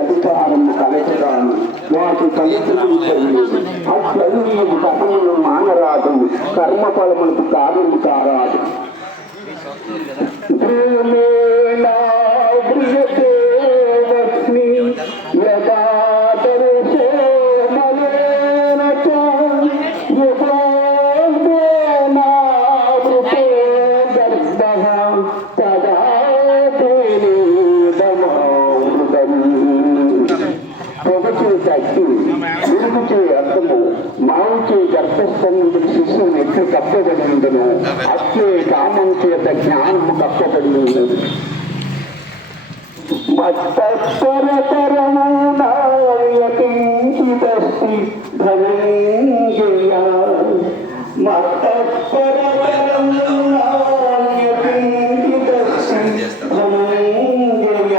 అధికారం కలచరాను వాటి తల్లిదండ్రులు అట్లన్నీ కర్మను మానరాదు కర్మ ఫలములకు కారణం కారాదు. మాంచే గర్భస్థంలో శిశువును ఎట్లు కప్పబడి ఉండను అట్లే కామం చేత జ్ఞానము కప్పబడి ఉండదు. మత్తరతరమునాయకించిదస్తి ధనంజయ మత్తరతరమునాయకించిదస్తి ధనంజయ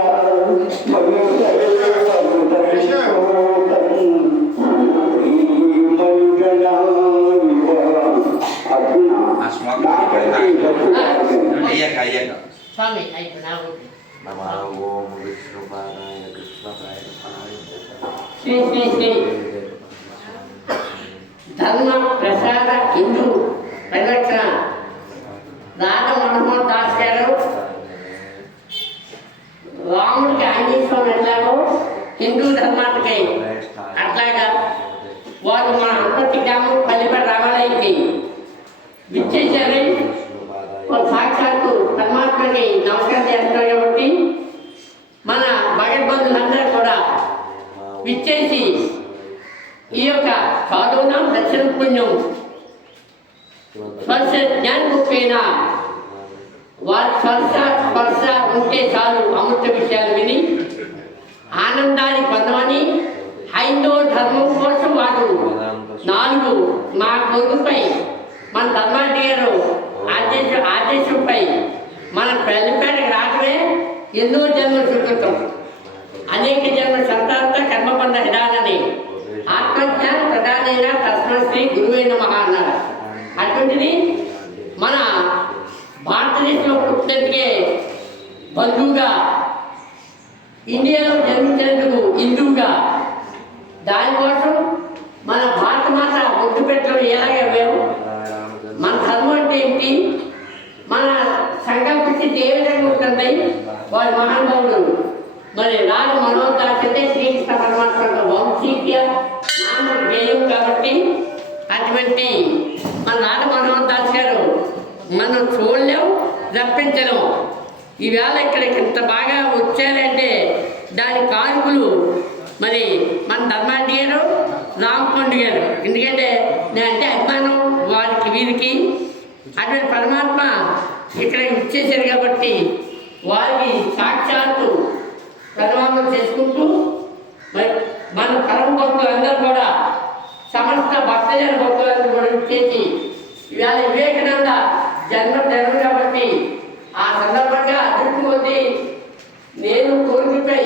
స్వామి అయిపోయినా శ్రీ శ్రీ శ్రీ ధర్మ ప్రసాద హిందూ పరిరక్షణ రాధా మనమోహన్ దాస్ గారు రాముడికి ఆంజనేయం వెళ్ళారు హిందూ ధర్మానికి. అట్లాగా వారు మన అంతటి గ్రామం పల్లిపల్లి రామాలయానికి విచ్చేశారు. సాక్షాత్తు పరమాత్మకి నమస్కారం చేస్తారు కాబట్టి మన భగవద్బంధులందరూ కూడా విచ్చేసి ఈ యొక్క సాధువునం దర్శన పుణ్యం స్పర్శ జ్ఞానరూపేణ వారి స్పర్శ ఉంటే చాలు అమృత విషయాలు విని ఆనందాన్ని పొందమని హైందవ ధర్మం కోసం వారు 4 మా కొడుకుపై మన ధర్మారెడ్డి గారు ఆదేశంపై మన పల్లిపేటకు రావడమే ఎన్నో జన్మల సుకృతం. అనేక జన్మల సంతానంత కర్మబంధ హిడానని ఆత్మజ్ఞాన ప్రధానైన తస్మశ్రీ గురువైన మహా అన్నారు. అటువంటిది మన భారతదేశంలో పుట్టినందుకే బంధువుగా ఇండియాలో జన్మించినందుకు హిందువుగా దానికోసం మన భారత మాత ముద్దు పెట్టడం ఎలాగే మేము మన ధర్మం అంటే ఏంటి, మన సంకల్పిస్తే ఏ విధంగా ఉంటుంది. వారి మహానుభావుడు మరి రాజు మనోహర్ దాస్ అంటే శ్రీకృష్ణ పరమాత్మ వంశీక్య నామ ధ్యేయం కాబట్టి అటువంటి మన రాజు మనోహర్ దాస్ గారు మనం చూడలేము రప్పించలేము. ఈవేళ ఇక్కడికి ఇంత బాగా వచ్చారంటే దాని కారకులు మరి మన ధర్మారెడ్డి గారు రామకొండ గారు. ఎందుకంటే నేనంటే అభిమానం వారికి వీరికి. అటువంటి పరమాత్మ ఇక్కడ ఇచ్చేశారు కాబట్టి వారికి సాక్షాత్తు ప్రణామం చేసుకుంటూ మరి మన పరమ భక్తులందరూ కూడా సమస్త భక్తజన భక్తులందరూ కూడా ఇచ్చేసి ఇవాళ వివేకానంద జన్మ కాబట్టి ఆ సందర్భంగా అదృష్టం కొద్ది నేను కోరికపై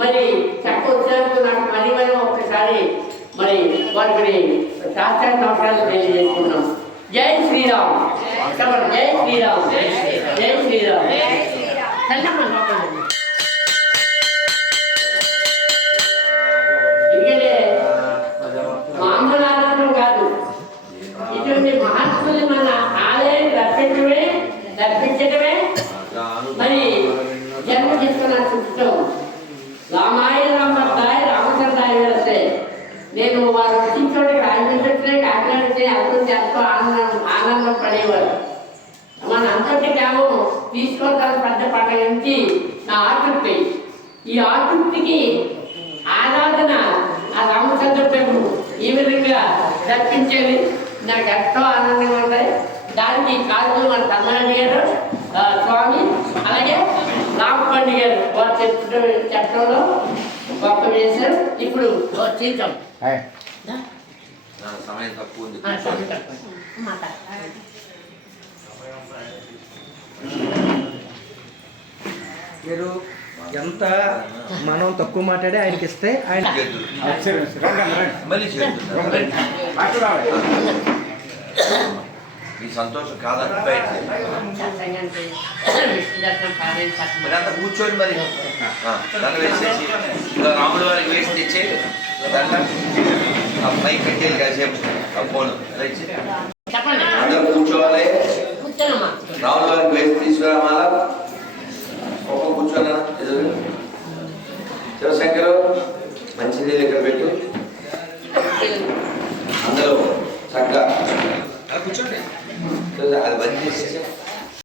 మరి చెప్పొచ్చినందుకు నాకు మరీ ఒక్కసారి మరి వారికి శాస్త్ర నమస్కారాలు తెలియజేసుకున్నాం. జై శ్రీరామ్. జై శ్రీరామ్. జై శ్రీరామ్. ఎందుకంటే మామూలు ఆనందం కాదు, ఇటువంటి మహాత్ములు మన ఆలయాన్ని రక్షించడమే మరి జన్మ తీసుకున్న చూస్తాం. రామాయణ రామభద్రాయ రామచంద్రాయ వెళితే నేను వారు వచ్చించోటి రాజమండ్రి కాకినాడ అర్థం ఎంతో ఆనందం పడేవారు. మన అంతటి గ్రామం తీసుకోవడానికి పెద్ద పండుగ నుంచి నా ఆసక్తి. ఈ ఆసక్తికి ఆరాధన ఆ రామచంద్ర ప్రభు ఈ విధంగా దర్శించేది నాకు ఎంతో ఆనందంగా ఉంటాయి. దానికి కారణం మన తమ్మారెడ్డి గారు స్వామి అలాగే రామకొండ గారు వారు చెప్పడంలో గొప్ప చేశారు. ఇప్పుడు చేద్దాం. సమయం తక్కువ ఉంది. మీరు ఎంత మనం తక్కువ మాట్లాడి ఆయనకి ఇస్తే ఆయన మీ సంతోషం కాదని బయట విష్ణు దర్శనం పారాయణ పట్టణం. మీరంతా కూర్చోండి మరి దండ వేసేసి ఇలా రాముల వారికి వేసి తెచ్చే దండ ఆ పైకి పెట్టేది కాసేపు ఆ ఫోన్ చెప్పండి. అందరూ కూర్చోవాలి. కూర్చోనమ్మా. రాముల వారికి వేసి తీసుకురా మాల ఒక కూర్చోనా శివశంకర్